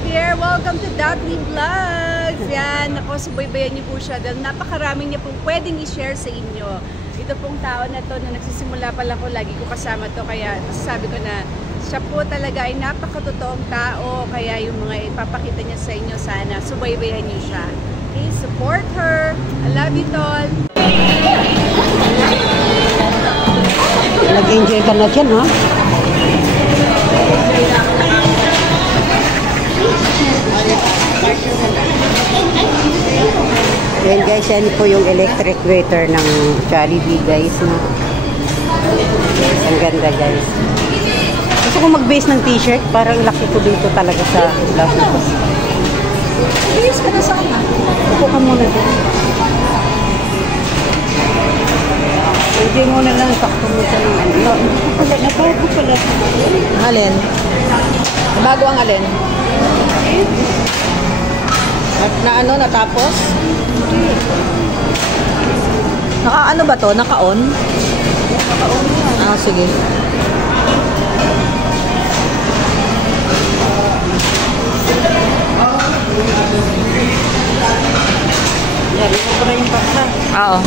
Javier, welcome to Dotly Vlogs. Yan, ako, subaybayan niyo po siya dahil napakaraming niya pong pwedeng i-share sa inyo. Ito pong tao na to na nagsisimula pa lang ko, lagi ko kasama to, kaya sabi ko na siya po talaga ay napakatotoong tao, kaya yung mga ipapakita niya sa inyo, sana subaybayan niyo siya. Okay, support her. I love you, Tol. Nag-enjoy ka na dyan, ha? Yan guys, yan po yung electric waiter ng Jollibee guys, no? Ang ganda guys. Gusto ko mag-base ng t-shirt, parang laki ko dito talaga sa love ko. Base ka na sana. Upo ka muna dito. Pwede mo na lang sakto mo sa ng ano. Nabago pala. Alin? Bago ang alin? Na ano, natapos? Naka-ano ba to? Naka-on? Naka-on yan. Ah, sige. Yan, ito ko na yung paksa. Oo.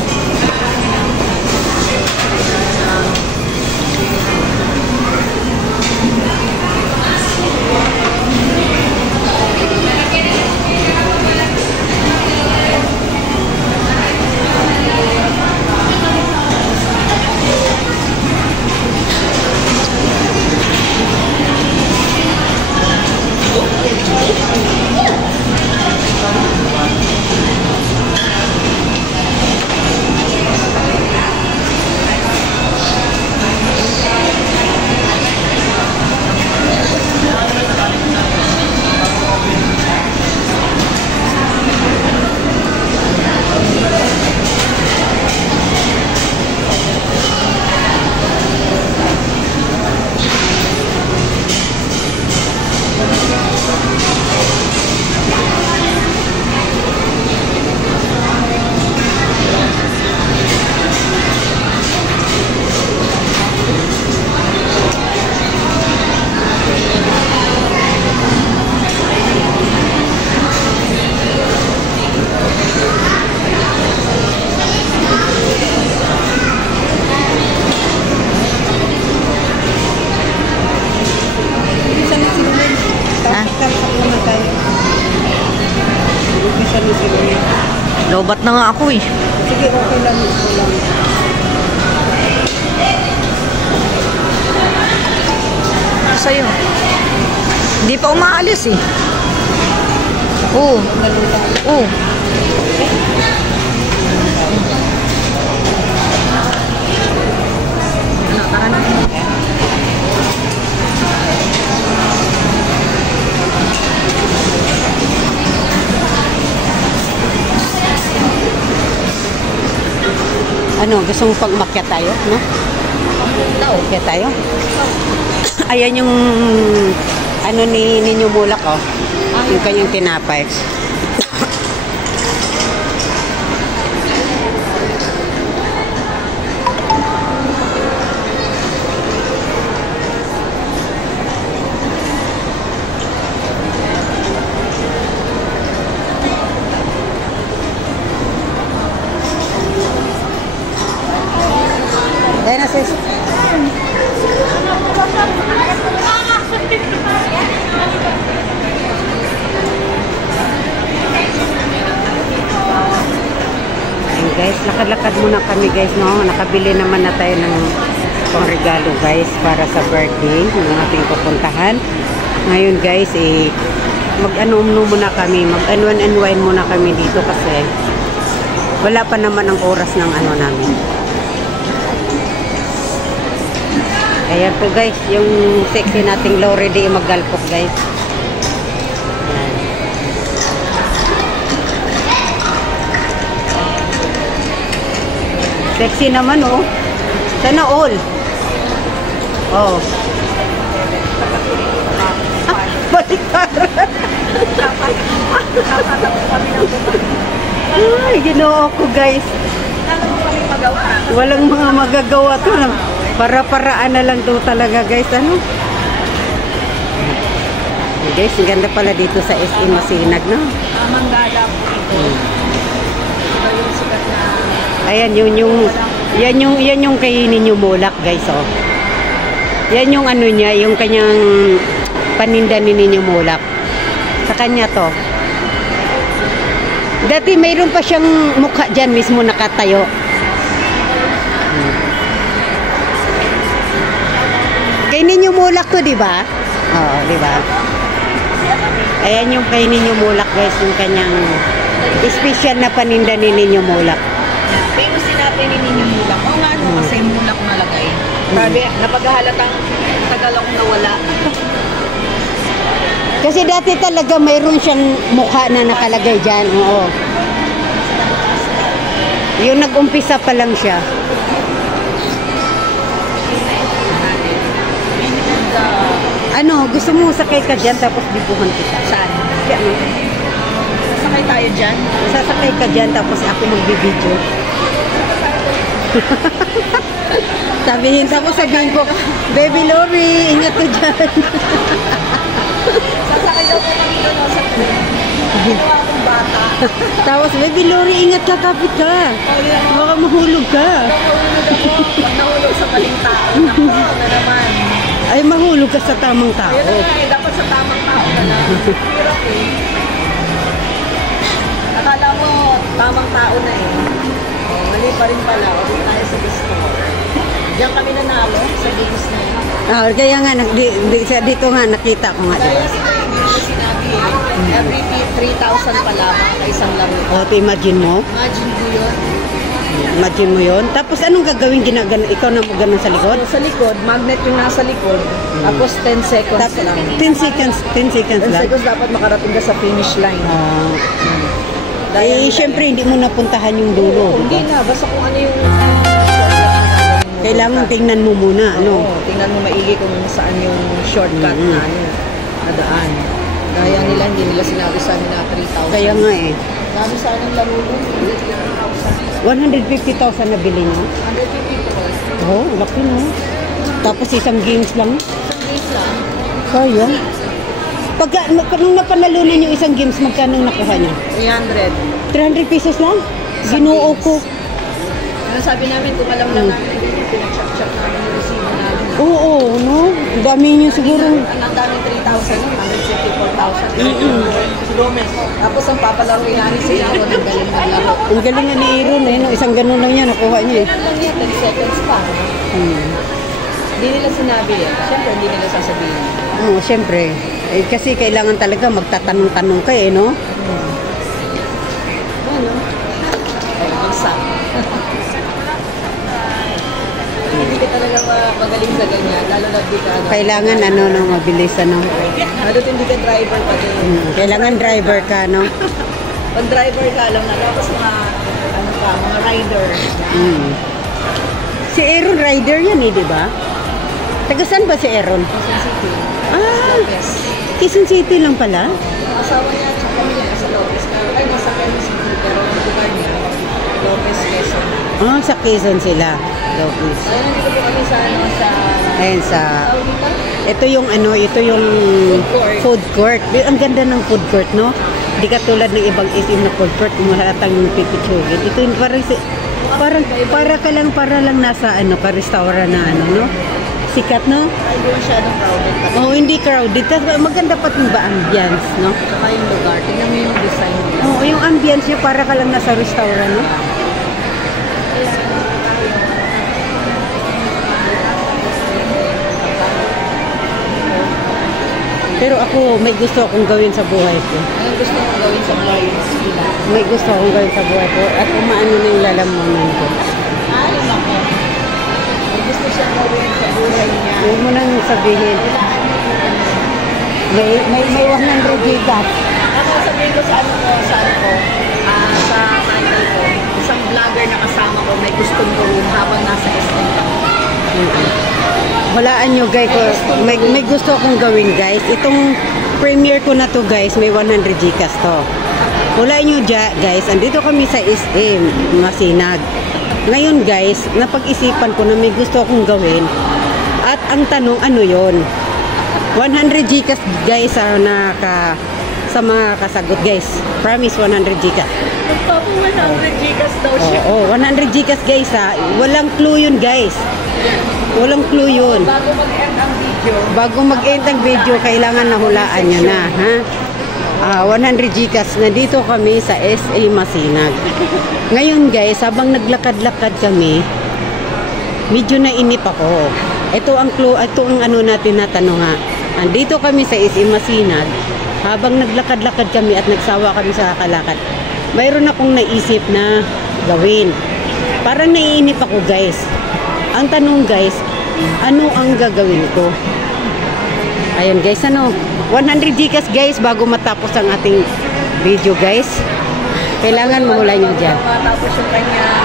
Lobat na nga ako eh. Sige, okay lang. Okay lang. Sa'yo. Hindi pa umaalis eh. Oo. Oo. Tara na. Ano, gusto mo pag-makyat tayo, no? Makyat tayo? Ayan yung ano ni Ninyo Mulak, oh. Yung kanyang tinapay. Ayan na sis. Ayan guys, lakad-lakad muna kami guys, no? Nakabili naman na tayo ng pang regalo guys para sa birthday ng ating pupuntahan. Ngayon guys, mag-ano muna kami, mag-unwind muna kami dito kasi wala pa naman ang oras ng ano namin. Ayan po guys, yung sexy nating low ready maggalpok guys. Ayan. Sexy naman oh. Sana all. Oh. Baliktaran. Ay, ginoo ko guys. Walang mga magagawa to. Para-paraan na lang daw talaga guys, ano? Guys, ang ganda pala dito sa SM Masinag, no? Manggala po ito. Ito yung sikat na... Ayan, yan yung kainin yung mulak, guys, oh. Yan yung ano niya, yung kanyang paninda ni Ninyo Mulak. Sa kanya to. Dati mayroon pa siyang mukha dyan mismo nakatayo. Kay Ninyo Mulak to, di ba? Oo, di ba? Ayan yung kay Ninyo Mulak, guys, yung kanyang special na paninda ni Ninyo Mulak. Famous sinabi ni Ninyo Mulak. Oo nga, no, kasi mulak nalagay. Grabe, napaghahalatang tagal akong nawala. Kasi dati talaga mayroon siyang mukha na nakalagay dyan. Oo. Yung nag-umpisa pa lang siya. Ano, gusto mo sakay ka dyan tapos bibuhan kita? Saan? Kaya, ano? Sakay tayo dyan? Sasakay ka dyan tapos ako magbibideo. Sabihin ko, Baby Lori, ingat ka dyan. Sasakay daw po kami doon sa pool. Ginawa akong bata. Tapos, Baby Lori, ingat ka, kapit ka. Baka mahulog ka. Nahulog ako. Pag nahulog sa maling tao. Ako na naman. Ay, mahulog ka sa tamang tao. Ayun na nga eh, dapat sa tamang tao na lang. Hirap eh. Akala mo, tamang tao na eh. Oh, mali pa rin pala. Ulit tayo sa gusto. Diyan kami nanalo sa games na yun. Kaya nga, dito nga, nakita ko nga. Kaya sinabi eh, every 3,000 pa lamang sa isang laro. O, imagine mo. Imagine mo yun. Imagine mo yun. Tapos, anong gagawin ginagano? Ikaw na mo ganun sa likod? Sa likod, magnet yung nasa likod. Tapos 10 seconds lang. 10 seconds 10 lang. seconds dapat makarating ka sa finish line. Siyempre, hindi mo napuntahan yung dulo. Hindi Diba? na, basta kung ano yung... Kailangan tingnan mo muna, ano? Oo, tingnan mo maigi kung saan yung shortcut na ano, na daan. Gaya nila, hindi nila sinabi sa amin na 3,000. Kaya nga eh. Sabi sa amin laro nun, 150,000 na bili niyo? 150 Oo, laki no. Tapos isang games lang. Isang days lang. Kaya. Pagka, nung napanalunan yung isang games, magkano nakuha niya? 300. 300 pesos lang? Ginuo ko. Ano sabi namin, kung alam lang namin, pinag-check namin yung resibo namin. Oo, no? Ang dami niyo siguro. Ang dami 3,000, 154,000. Si Gomez. Tapos ang papalaruin namin si Aaron, ang galing ng laro. Ang galing nga ni Aaron eh, no? Isang ganun lang yan, nakuha niya eh. Lang yan, 10 seconds pa. Hindi nila sinabi eh. Siyempre, hindi nila sasabihin. Oo, syempre. Eh, kasi kailangan talaga magtatanong-tanong ka eh, no? Ano? Ay, bagsak. Hindi ka talaga magaling sa ganyan, lalo na di ka ano. Kailangan ano, no, mabilis ano. Lalo hindi ka driver pa din. Kailangan driver ka, no? Pag driver ka, alam na, tapos mga, ano ka, mga rider. Si Aaron rider yan eh, di ba? Taga saan ba si Aaron? Quezon City. Ah, Lopez. Quezon City lang pala? Asawa niya, tsaka pamilya sa Lopez. Ay, nasa Quezon City, pero ang lugar niya, Lopez, Quezon. Ah, sa Quezon sila. Lopez. Ay, nandito po kami sa, Ayun sa... tawag dito? Ito yung ano, ito yung food court. Ang ganda ng food court, no? Di katulad ng ibang SM na food court, kung mahalatang yung pipitsugin. Ito yung para lang nasa ano, ka-restaurant na ano, no? Sikat, no? Ay, hindi masyadong crowded pa. Oh, hindi crowded. Maganda pa ba ambience, no? Tsaka yung lugar, tingnan mo yung design nila. Oo, yung ambience niya para ka lang nasa restaurant, no? Pero ako, may gusto akong gawin sa buhay ko. Anong gusto mong gawin sa buhay mo? May gusto akong gawin sa buhay ko at umaano na yung lalamunan ko. Ay, nako. May gusto siyang gawin sa buhay niya. Huwag mo nang sabihin. May 100 gigas. Ako sabihin ko sa ano ko, sa title ko, isang vlogger na kasama ko may gustong gawin habang nasa SM pa. Walaan nyo guys, may gusto akong gawin guys. Itong premiere ko na to guys, may 100 gigas to. Walaan nyo guys, andito kami sa SM, Masinag. Ngayon guys, napag-isipan ko na may gusto akong gawin. At ang tanong, ano yon? 100 Gcash guys sa mga kasagot guys. Promise 100 Gcash. Papa, 100 Gcash daw siya. Oo, 100 Gcash guys ha. Walang clue yun guys. Walang clue yun. Bago mag-end ang video, kailangan nahulaan nyo na, ha? 100 Gcash. Nandito kami sa SA Masinag. Ngayon guys, habang naglakad-lakad kami, medyo nainip ako. Ito ang clue, ito ang ano natin na tanong ha. Andito kami sa SA Masinag. Habang naglakad-lakad kami at nagsawa kami sa kalakad, mayroon akong naisip na gawin. Parang naiinip ako guys. Ang tanong guys, ano ang gagawin ko? Ayun guys, 100 Gcash guys bago matapos ang ating video guys. Kailangan mahula nyo dyan. Tapos yung kanyang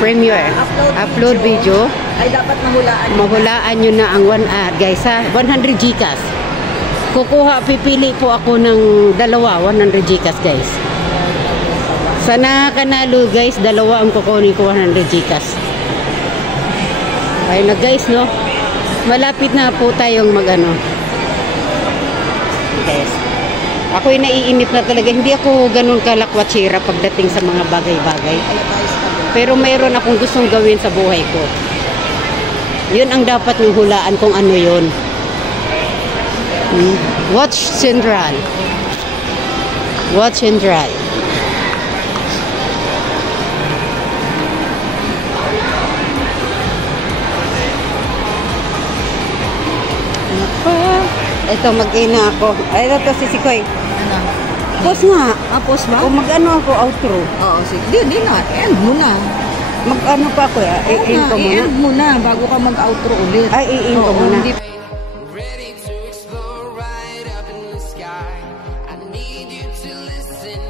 Premiere. Upload video. ay dapat mahulaan. Mahulaan nyo na ang 100 Gcash. Pipili po ako ng dalawa, 100 Gcash guys. Sa nakakanalo guys, dalawa ang kukunin ko 100 Gcash. Ayun na guys, no? Malapit na po tayong magano. Guys, ako'y naiinip na talaga. Hindi ako ganun kalakwatsira pagdating sa mga bagay-bagay. Pero mayroon akong gustong gawin sa buhay ko. Yun ang dapat ng hulaan kung ano yun. Watch Central. Watch Central. Ito, mag-ina ako. Ay, ito si Sikoy. Ano? Pause nga. Pause ba? O mag-ano ako, outro. Oo, sige. Di na. End mo na. Mag-ano pa ako, i-end ko muna. I-end mo na bago ka mag-outro ulit. Ay, i-end ko Oo, muna. hindi Ready to explore right up in the sky. I need you to listen